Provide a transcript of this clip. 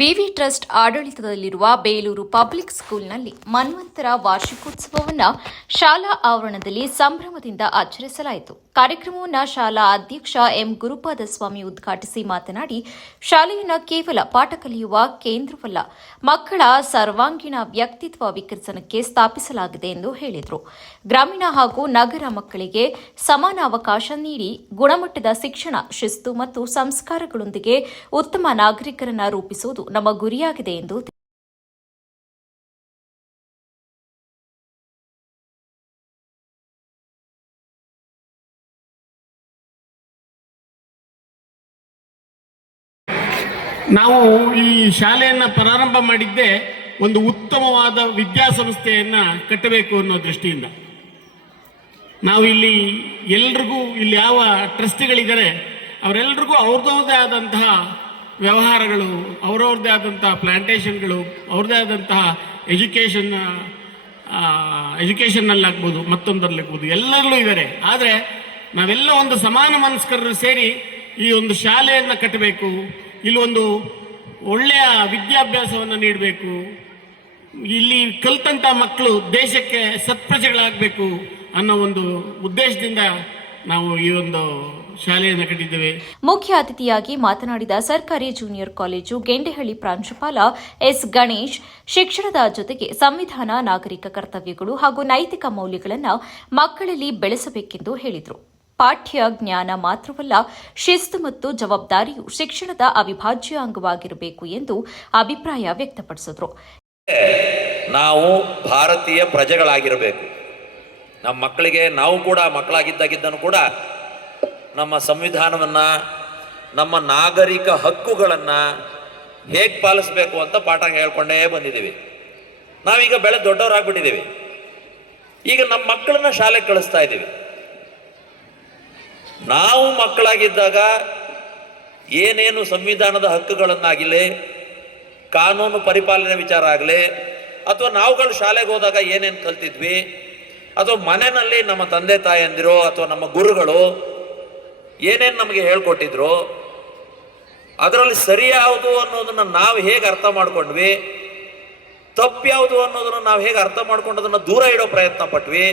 ವಿವಿ trust ಆಡಳಿತದಲ್ಲಿರುವ Belur public ಸ್ಕೂಲ್ನಲ್ಲಿ ಮನ್ವಂತರ ವಾರ್ಷಿಕೋತ್ಸವವನ್ನು ಶಾಲಾ ಆವರಣದಲ್ಲಿ ಸಂಭ್ರಮದಿಂದ ಆಚರಿಸಲಾಯಿತು. ಕಾರ್ಯಕ್ರಮವನ್ನು ಶಾಲಾ ಅಧ್ಯಕ್ಷ ಎಂ ಗುರುಪಾದಸ್ವಾಮಿ ಉದ್ಘಾಟಿಸಿ ಮಾತನಾಡಿ, ಶಾಲೆಯನ್ನು ಕೇವಲ ಪಾಠ ಕಲಿಯುವ ಕೇಂದ್ರವಲ್ಲ, ಮಕ್ಕಳ ಸರ್ವಾಂಗೀಣ ವ್ಯಕ್ತಿತ್ವ ವಿಕಸನಕ್ಕೆ ಸ್ಥಾಪಿಸಲಾಗಿದೆ ಎಂದು ಹೇಳಿದರು. ಗ್ರಾಮೀಣ ಹಾಗೂ ನಗರ ಮಕ್ಕಳಿಗೆ ಸಮಾನ ಅವಕಾಶ ನೀಡಿ ಗುಣಮಟ್ಟದ ಶಿಕ್ಷಣ, ಶಿಸ್ತು ಮತ್ತು ಸಂಸ್ಕಾರಗಳೊಂದಿಗೆ ಉತ್ತಮ ನಾಗರಿಕರನ್ನು ರೂಪಿಸುವುದು ನಮ್ಮ ಗುರಿಯಾಗಿದೆ ಎಂದು ನಾವು ಈ ಶಾಲೆಯನ್ನು ಪ್ರಾರಂಭ ಮಾಡಿದ್ದೇ ಒಂದು ಉತ್ತಮವಾದ ವಿದ್ಯಾಸಂಸ್ಥೆಯನ್ನು ಕಟ್ಟಬೇಕು ಅನ್ನೋ ದೃಷ್ಟಿಯಿಂದ. ನಾವು ಇಲ್ಲಿ ಎಲ್ರಿಗೂ ಇಲ್ಲಿ ಯಾವ ಟ್ರಸ್ಟಿಗಳಿದ್ದಾರೆ ಅವರೆಲ್ರಿಗೂ ಅವ್ರದ್ದೇ ಆದಂತಹ ವ್ಯವಹಾರಗಳು, ಅವ್ರವ್ರದ್ದೇ ಆದಂತಹ ಪ್ಲಾಂಟೇಶನ್ಗಳು, ಅವ್ರದ್ದೇ ಆದಂತಹ ಎಜುಕೇಷನ್ನಲ್ಲಾಗ್ಬೋದು, ಮತ್ತೊಂದರಲ್ಲಾಗ್ಬೋದು, ಎಲ್ಲರಲ್ಲೂ ಇದ್ದಾರೆ. ಆದರೆ ನಾವೆಲ್ಲ ಒಂದು ಸಮಾನ ಮನಸ್ಕರರು ಸೇರಿ ಈ ಒಂದು ಶಾಲೆಯನ್ನು ಕಟ್ಟಬೇಕು, ಇಲ್ಲಿ ಒಂದು ಒಳ್ಳೆಯ ವಿದ್ಯಾಭ್ಯಾಸವನ್ನು ನೀಡಬೇಕು, ಇಲ್ಲಿ ಕಲಿತಂಥ ಮಕ್ಕಳು ದೇಶಕ್ಕೆ ಸತ್ಪ್ರಜೆಗಳಾಗಬೇಕು ಅನ್ನೋ ಒಂದು ಉದ್ದೇಶದಿಂದ ನಾವು ಈ ಒಂದು ಶಾಲೆಯನ್ನು ಕಟ್ಟಿದ್ದೇವೆ. ಮುಖ್ಯ ಅತಿಥಿಯಾಗಿ ಮಾತನಾಡಿದ ಸರ್ಕಾರಿ ಜೂನಿಯರ್ ಕಾಲೇಜು ಗೆಂಡೆಹಳ್ಳಿ ಪ್ರಾಂಶುಪಾಲ ಎಸ್ ಗಣೇಶ್, ಶಿಕ್ಷಣದ ಜೊತೆಗೆ ಸಂವಿಧಾನ, ನಾಗರಿಕ ಕರ್ತವ್ಯಗಳು ಹಾಗೂ ನೈತಿಕ ಮೌಲ್ಯಗಳನ್ನು ಮಕ್ಕಳಲ್ಲಿ ಬೆಳೆಸಬೇಕೆಂದು ಹೇಳಿದರು. ಪಾಠ್ಯ ಜ್ಞಾನ ಮಾತ್ರವಲ್ಲ, ಶಿಸ್ತು ಮತ್ತು ಜವಾಬ್ದಾರಿಯು ಶಿಕ್ಷಣದ ಅವಿಭಾಜ್ಯ ಅಂಗವಾಗಿರಬೇಕು ಎಂದು ಅಭಿಪ್ರಾಯ ವ್ಯಕ್ತಪಡಿಸಿದರು. ನಾವು ಭಾರತೀಯ ಪ್ರಜೆಗಳಾಗಿರಬೇಕು. ನಮ್ಮ ಮಕ್ಕಳಿಗೆ ನಾವು ಕೂಡ ಮಕ್ಕಳಾಗಿದ್ದಾಗಿದ್ದನು ಕೂಡ ನಮ್ಮ ಸಂವಿಧಾನವನ್ನು, ನಮ್ಮ ನಾಗರಿಕ ಹಕ್ಕುಗಳನ್ನು ಹೇಗೆ ಪಾಲಿಸಬೇಕು ಅಂತ ಪಾಠ ಹೇಳ್ಕೊಂಡೇ ಬಂದಿದ್ದೀವಿ. ನಾವೀಗ ದೊಡ್ಡವರಾಗ್ಬಿಟ್ಟಿದ್ದೀವಿ. ಈಗ ನಮ್ಮ ಮಕ್ಕಳನ್ನ ಶಾಲೆಗೆ ಕಳಿಸ್ತಾ ಇದ್ದೀವಿ. ನಾವು ಮಕ್ಕಳಾಗಿದ್ದಾಗ ಏನೇನು ಸಂವಿಧಾನದ ಹಕ್ಕುಗಳನ್ನಾಗಲಿ, ಕಾನೂನು ಪರಿಪಾಲನೆ ವಿಚಾರ ಆಗಲಿ, ಅಥವಾ ನಾವುಗಳು ಶಾಲೆಗೆ ಹೋದಾಗ ಏನೇನು ಕಲ್ತಿದ್ವಿ, ಅಥವಾ ಮನೆಯಲ್ಲಿ ನಮ್ಮ ತಂದೆ ತಾಯಂದಿರೋ ಅಥವಾ ನಮ್ಮ ಗುರುಗಳು ಏನೇನು ನಮಗೆ ಹೇಳ್ಕೊಟ್ಟಿದ್ರು, ಅದರಲ್ಲಿ ಸರಿ ಯಾವುದು ಅನ್ನೋದನ್ನು ನಾವು ಹೇಗೆ ಅರ್ಥ ಮಾಡ್ಕೊಂಡ್ವಿ, ತಪ್ಪು ಯಾವುದು ಅನ್ನೋದನ್ನು ನಾವು ಹೇಗೆ ಅರ್ಥ ಮಾಡ್ಕೊಂಡು ಅದನ್ನು ದೂರ ಇಡೋ ಪ್ರಯತ್ನ ಪಟ್ವಿ,